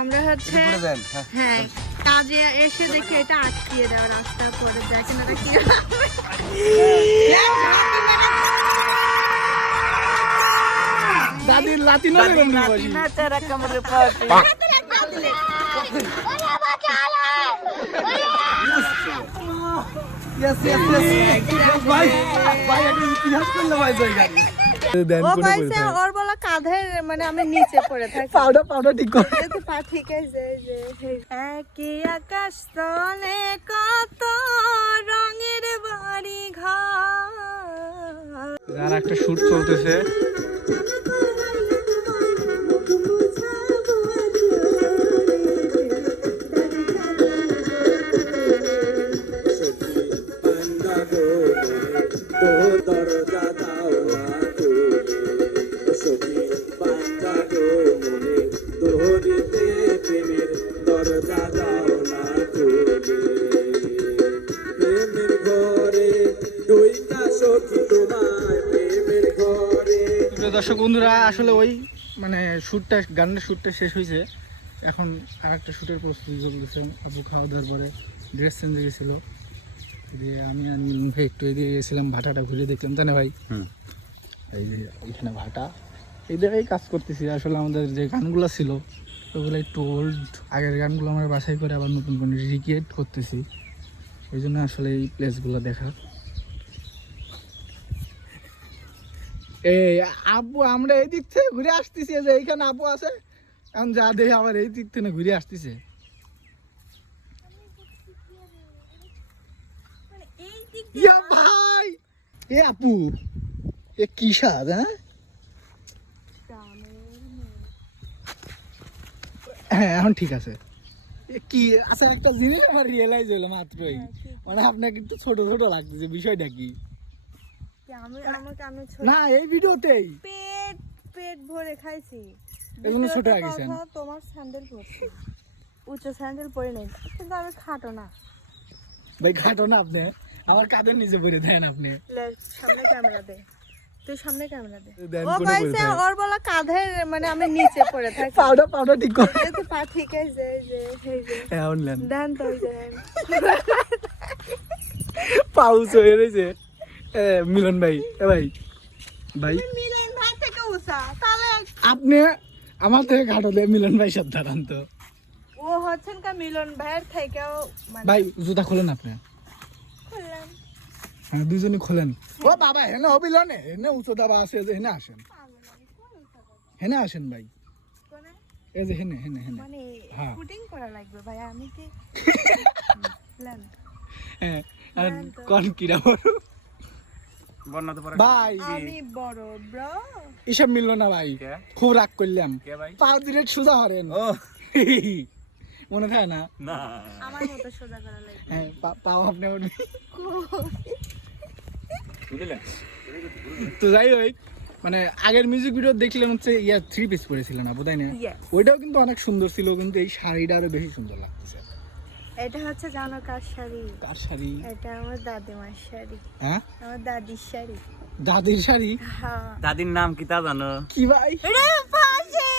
আমরা হচ্ছে হ্যাঁ কাজে এসে দেখি এটা আটকিয়ে দেওয়া রাস্তা করে দেখেন এটা কি দাদির লাতিনো এরকম বাজি তেরা কামড়ে পাটি ইয়েস ভাই ভাই এটা ইতিহাস করলে ভাই জয় গাড়ি ও কইছে ওর বলা কাঁধে মানে আমি নিচে পড়ে থাকি পাউডার ঠিক করে তো পা ঠিক আছে যে একই আকাশ তলে কত রঙের বাড়ি ঘর আর একটা শুট চলতেছে দর্শক বন্ধুরা আসলে ওই মানে শ্যুটটা গানের শ্যুটটা শেষ হয়েছে এখন আরেকটা শ্যুটের প্রস্তুতি চলতেছে আজকে খাওয়া দাওয়ার পরে ড্রেস চেঞ্জ হয়ে গেছিলো দিয়ে আমি আর মিলন ভাই একটু এদিকে গেছিলাম ভাটাটা ঘুরে দেখলাম তাই না ভাই এই যে এখানে ভাটা এই জায়গায় কাজ করতেছি আসলে আমাদের যে গানগুলো ছিল ওগুলো একটু ওল্ড আগের গানগুলো আমরা বাছাই করে আবার নতুন করে রিক্রিয়েট করতেছি ওই জন্য আসলে এই প্লেসগুলো দেখা এই আপু আমরা এই দিক থেকে ঘুরে আসতেছি যে এইখানে আপু আছে এখন যা দেখি আবার এই দিক থেকে ঘুরে আসতেছে ভাই এ আপু এ কি স্বাদ হ্যাঁ এখন ঠিক আছে কি আচ্ছা একটা জিনিস আমার রিয়েলাইজ হলো মাত্রই মানে আপনাকে একটু ছোট ছোট লাগতেছে বিষয়টা কি না এই ভিডিওতেই পেট ভরে খাইছি এজন্য ছোট হয়ে গেছেন তোমার স্যান্ডেল পরছি উচ্চ স্যান্ডেল পরে নেই কিন্তু আমি খাটো না ভাই খাটো না আপনি আমার কাঁধের নিচে পরে দেন আপনি সামনে ক্যামেরা দে তুই সামনে ক্যামেরা দে ও কইছে ওর বলা কাঁধে মানে আমি নিচে পড়ে থাকি পাউডার ঠিক করে তো পা ঠিক আছে যে হ্যাঁ অনলাইন দেন তো দেন পাউস হয়ে রয়েছে মিলন ভাই ভাই মিলন ভাই থেকে উসা তাহলে আপনি আমার থেকে ঘাটলে মিলন ভাই সব দাঁড়ান তো ও হচ্ছেন কা মিলন ভাইয়ের থেকেও মানে ভাই জুতা খোলেন আপনি খুললাম হ্যাঁ দুজনই খোলেন ও বাবা হেনে অবিলনে হেনে উঁচু দাবা আছে যে হেনে আসেন হেনে আসেন ভাই কোনে এই যে হেনে মানে হ্যাঁ শুটিং করা লাগবে ভাই আমি কি প্ল্যান হ্যাঁ আর কোন কিরা বড় বন্যা তো পরে ভাই আমি বড় ব্রো এসব মিললো না ভাই খুব রাগ করলাম পাও দিলে সোজা হরেন ও মনে থাকে না না আমার মতো সোজা করা লাগবে হ্যাঁ পাও আপনি বুঝলেন তো যাই হোক মানে আগের মিউজিক ভিডিও দেখলেন হচ্ছে ইয়া 3 পিস পরেছিল না বোধহয় না Yes. ওইটাও কিন্তু অনেক সুন্দর ছিল কিন্তু এই শাড়িটা আরো বেশি সুন্দর লাগতেছে এটা হচ্ছে জানো কার শাড়ি কার শাড়ি এটা আমার দাদিমার শাড়ি হ্যাঁ আমার দাদির শাড়ি দাদির শাড়ি হ্যাঁ দাদির নাম কি তা জানো কি ভাই রূপসী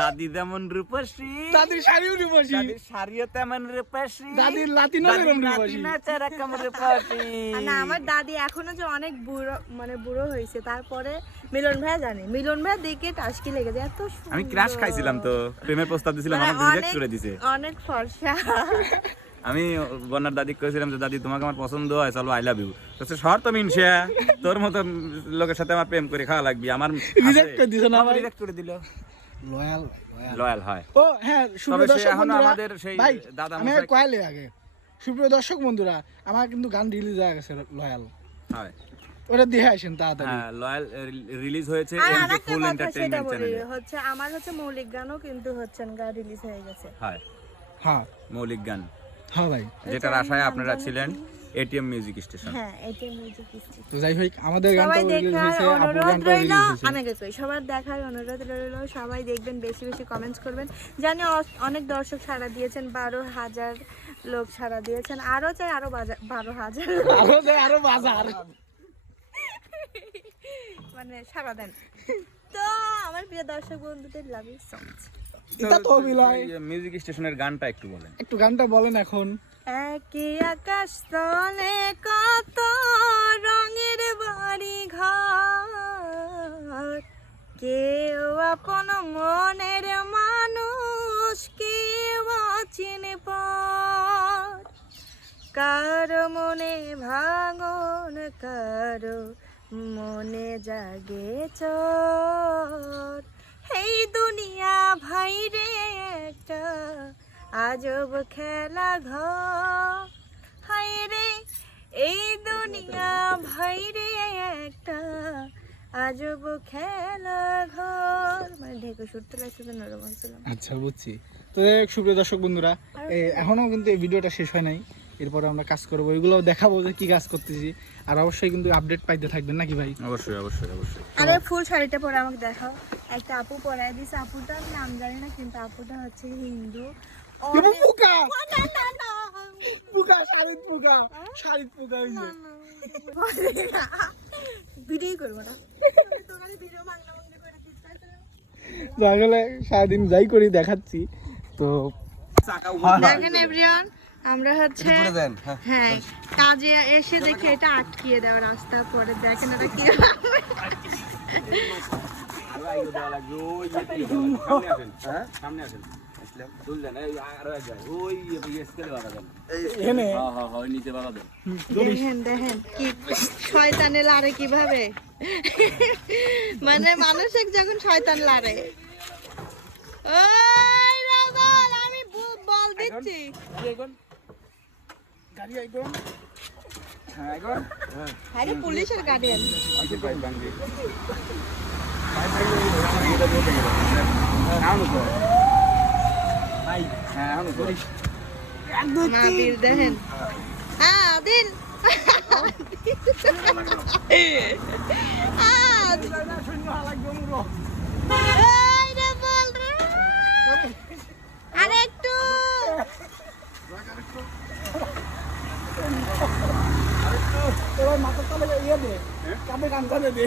দাদি যেমন রূপসী দাদির শাড়িও রূপসী দাদির শাড়িও তেমন রূপসী দাদির লাতিনো এরকম রূপসী না তেরা কামড়ে পাটি না আমার দাদি এখনো যে অনেক বুড়ো মানে বুড়ো হয়েছে তারপরে মিলন ভাই জানে মিলন ভাই দেখে টাসকি লেগে যায় এত সুন্দর। আমি ক্রাশ খাইছিলাম তো প্রেমের প্রস্তাব দিছিলাম মানে আমাকে রিজেক্ট করে দিয়েছে অনেক ফর্সা আমি বন্যার দাদি কইছিলাম যে দাদি তোমাকে আমার পছন্দ হয় চলো আই লাভ ইউ তো শর্ত মিনশা তোর মতো লোকের সাথে আমার প্রেম করে খাওয়া লাগবে আমার রিজেক্ট করে দিছ না ভাই রিজেক্ট করে দিল লয়াল লয়াল হয় ও হ্যাঁ সুপ্রিয় তবে সে দর্শক এখনো বন্ধুরা আমাদের সেই ভাই দাদা আমি মশাই- কয়েলে আগে সুপ্রিয় দর্শক বন্ধুরা আমার কিন্তু গান রিলিজ হয়ে গেছে লয়াল হয় ওটা দেখে আসেন তাড়াতাড়ি হ্যাঁ লয়াল রিলিজ হয়েছে আর এমজি আরেকটা ফুল কথা সেটা এন্টারটেইনমেন্ট বলি চ্যানেলে হচ্ছে আমার হচ্ছে মৌলিক গানও কিন্তু হচ্ছে গান রিলিজ হয়ে গেছে হয় হ্যাঁ মৌলিক গান হ্যাঁ ভাই যেটার আশায় আপনারা ছিলেন এটিএম মিউজিক স্টেশন হ্যাঁ এটা মিউজিক স্টেশন তো যাই হোক আমাদের সবাই গানটা রিলিজ দেখার হয়েছে আপুর অনুরোধ গানটা রইল রিলিজ হয়েছে আমি কই সবার দেখার অনুরোধ রইল সবাই দেখবেন বেশি বেশি কমেন্টস করবেন জানি অনেক দর্শক সাড়া দিয়েছেন 12,000 লোক সাড়া দিয়েছেন আরো চাই আরো 12,000 আরো বাজার মানে সারা দেন। তো আমার প্রিয় দর্শক বন্ধুদের লাভ ইউ সো মাচ। এটা তো অভিনয়। মিউজিক স্টেশনের গানটা একটু বলেন। একটু গানটা বলেন এখন। একই আকাশ তলে কত রঙের বাড়ি ঘর, কেউ আপন মনের মানুষ, কেউ অচিনে পর, কারো মনে ভাঙন, কারো মনে জাগে চর। এই দুনিয়া ভাই রে একটা আজব খেলা ঘর, হাই রে এই দুনিয়া ভাই রে একটা আজব খেলা ঘর। মানে ঢেকে সুরতে লাগছে তো নরম ছিলাম। আচ্ছা বুঝছি। তো যাই হোক, সুপ্রিয় দর্শক বন্ধুরা, এখনো কিন্তু এই ভিডিওটা শেষ হয় নাই। এরপরে আমরা কাজ করবো, এগুলো দেখাবো যে কি কাজ করতেছি। আর অবশ্যই কিন্তু আপডেট পাইতে থাকবেন নাকি ভাই? অবশ্যই অবশ্যই অবশ্যই। আরে ফুল শাড়িটা পরে আমাকে দেখাও। একটা আপু পরাই দিছে, আপুটার নাম জানি না, কিন্তু আপুটা হচ্ছে হিন্দু। পোকা না না না পোকা, শাড়ির পোকা, শাড়ির পোকা। ভিডিও করবো না, তোমার ভিডিও বাংলা বাংলা করে দিতে। আসলে সারাদিন যাই করি দেখাচ্ছি। তো দেখেন এভরিওয়ান, আমরা হচ্ছে হ্যাঁ কাজে এসে দেখি এটা আটকিয়ে দেওয়া রাস্তা। পরে দেখেন এটা কি সামনে আসেন। দেখেন দেখেন কি শয়তানে লারে কিভাবে, মানে মানুষের যখন শয়তান লারে। ওই রে বল, আমি বল দিচ্ছি। আরে পুলিশের গার্ডিয়ান। মাদির দেখেন, হ্যাঁ দিন আরে একটু মাথার তলে ইয়ে দে, কাঁধে গামছা দে।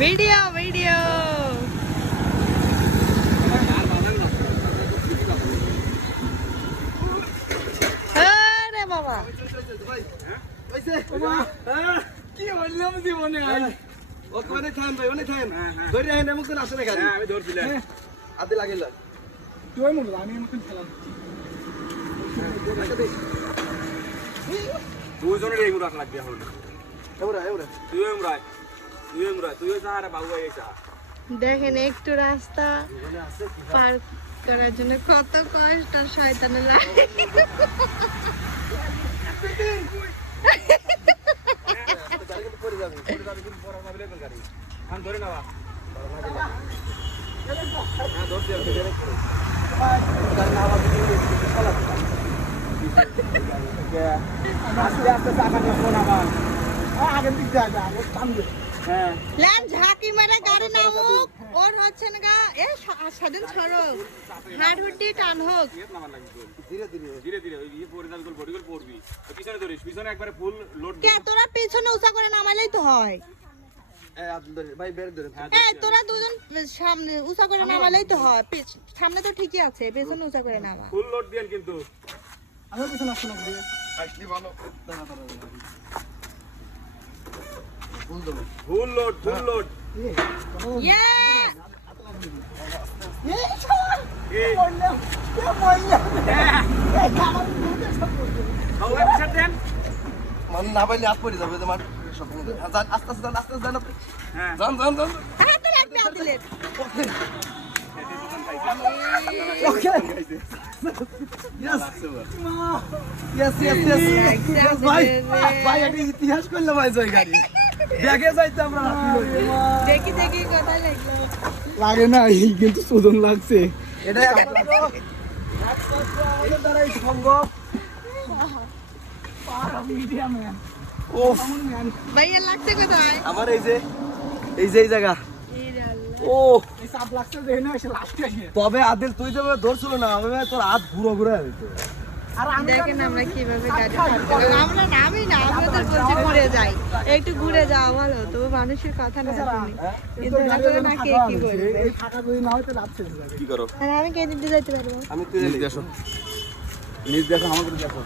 ভিডিও ভিডিও আরে বাবা কি বললাম জীবনে আজ ওখানে থাম ভাই, ওখানে থাম। ধরে আহেন এমন কোন আসে না গাড়ি। আমি ধরছিলাম। আদে লাগিল। তুই মনে আমি আমাকে খেলাম। দুজনের এই মুরাক লাগবে এখন। এমরা এমরা। তুইও সাহারা বাবু আইসা। দেখেন একটু রাস্তা পার করার জন্য কত কষ্ট শয়তানের লাগে। পড়ে যাবে। আমি ধরে নেওয়া। ল্যান ঝাঁকি মারা গাড়ি নামুক, ওর হচ্ছে না গা এ সাধন ছড়ক হাড় হুড্ডি টান হোক। ধীরে ধীরে। ধীরে ধীরে ওই ইয়ে পড়ে যাবে, বডি করে পড়বি। পিছনে ধরিস, পিছনে একবারে ফুল লোড। কে তোরা পেছনে উঁচা করে নামাইলেই তো হয়। এই আদল ধরে ভাই, বের ধরে। এই তোরা দুজন সামনে উঁচা করে নামাইলেই তো হয়। সামনে তো ঠিকই আছে, পেছনে উঁচা করে নামা। ফুল লোড দেন কিন্তু। আমার পিছনে আসো না ঘুরে। আসলি ভালো। দাঁড়া দাঁড়া। ফুল দেবো। Full load, full load. ইয়ে হাওয়া পিছন দেন। মান না পাইলে হাত পড়ে যাবে তোমার। যান আস্তে আস্তে যান, আস্তে আস্তে যান আপনি। হ্যাঁ। যান যান যান। হাতে লাগবে আদিলের। Yes, yes, yes. Yes, ভাই। ভাই এটা ইতিহাস করলে ভাই জয় গাড়ি। দেখে যাইতে আমরা। দেখি দেখি কথা লাগলো। লাগে না, এই কিন্তু সুজন লাগছে। এটা একমাত্র আমাদের দ্বারাই সম্ভব। ও ভাইয়া লাগছে কোথায়? আমার এই যে এই জায়গা। ও চাপ লাগছে দেখে না এসে লাস্টে গিয়ে তবে আদিল তুই যে ধরছিল না আমি ভাই তোর হাত ঘুরো ঘুরে দিত আর আমি দেখেন আমরা কিভাবে গাড়ি ছাড়তে আমরা নামি না আমরা তো বলছি ঘুরে যাই একটু ঘুরে যাওয়া ভালো তবু মানুষের কথা না শুনি কিন্তু না করে না কে কি বলবে এই ফাঁকা যদি না হয় তো লাভ শেষ হয়ে যাবে কি করো আর আমি কে দিতে যাইতে পারবো আমি তুই নিজ দেখো নিজ দেখো আমাদের দেখো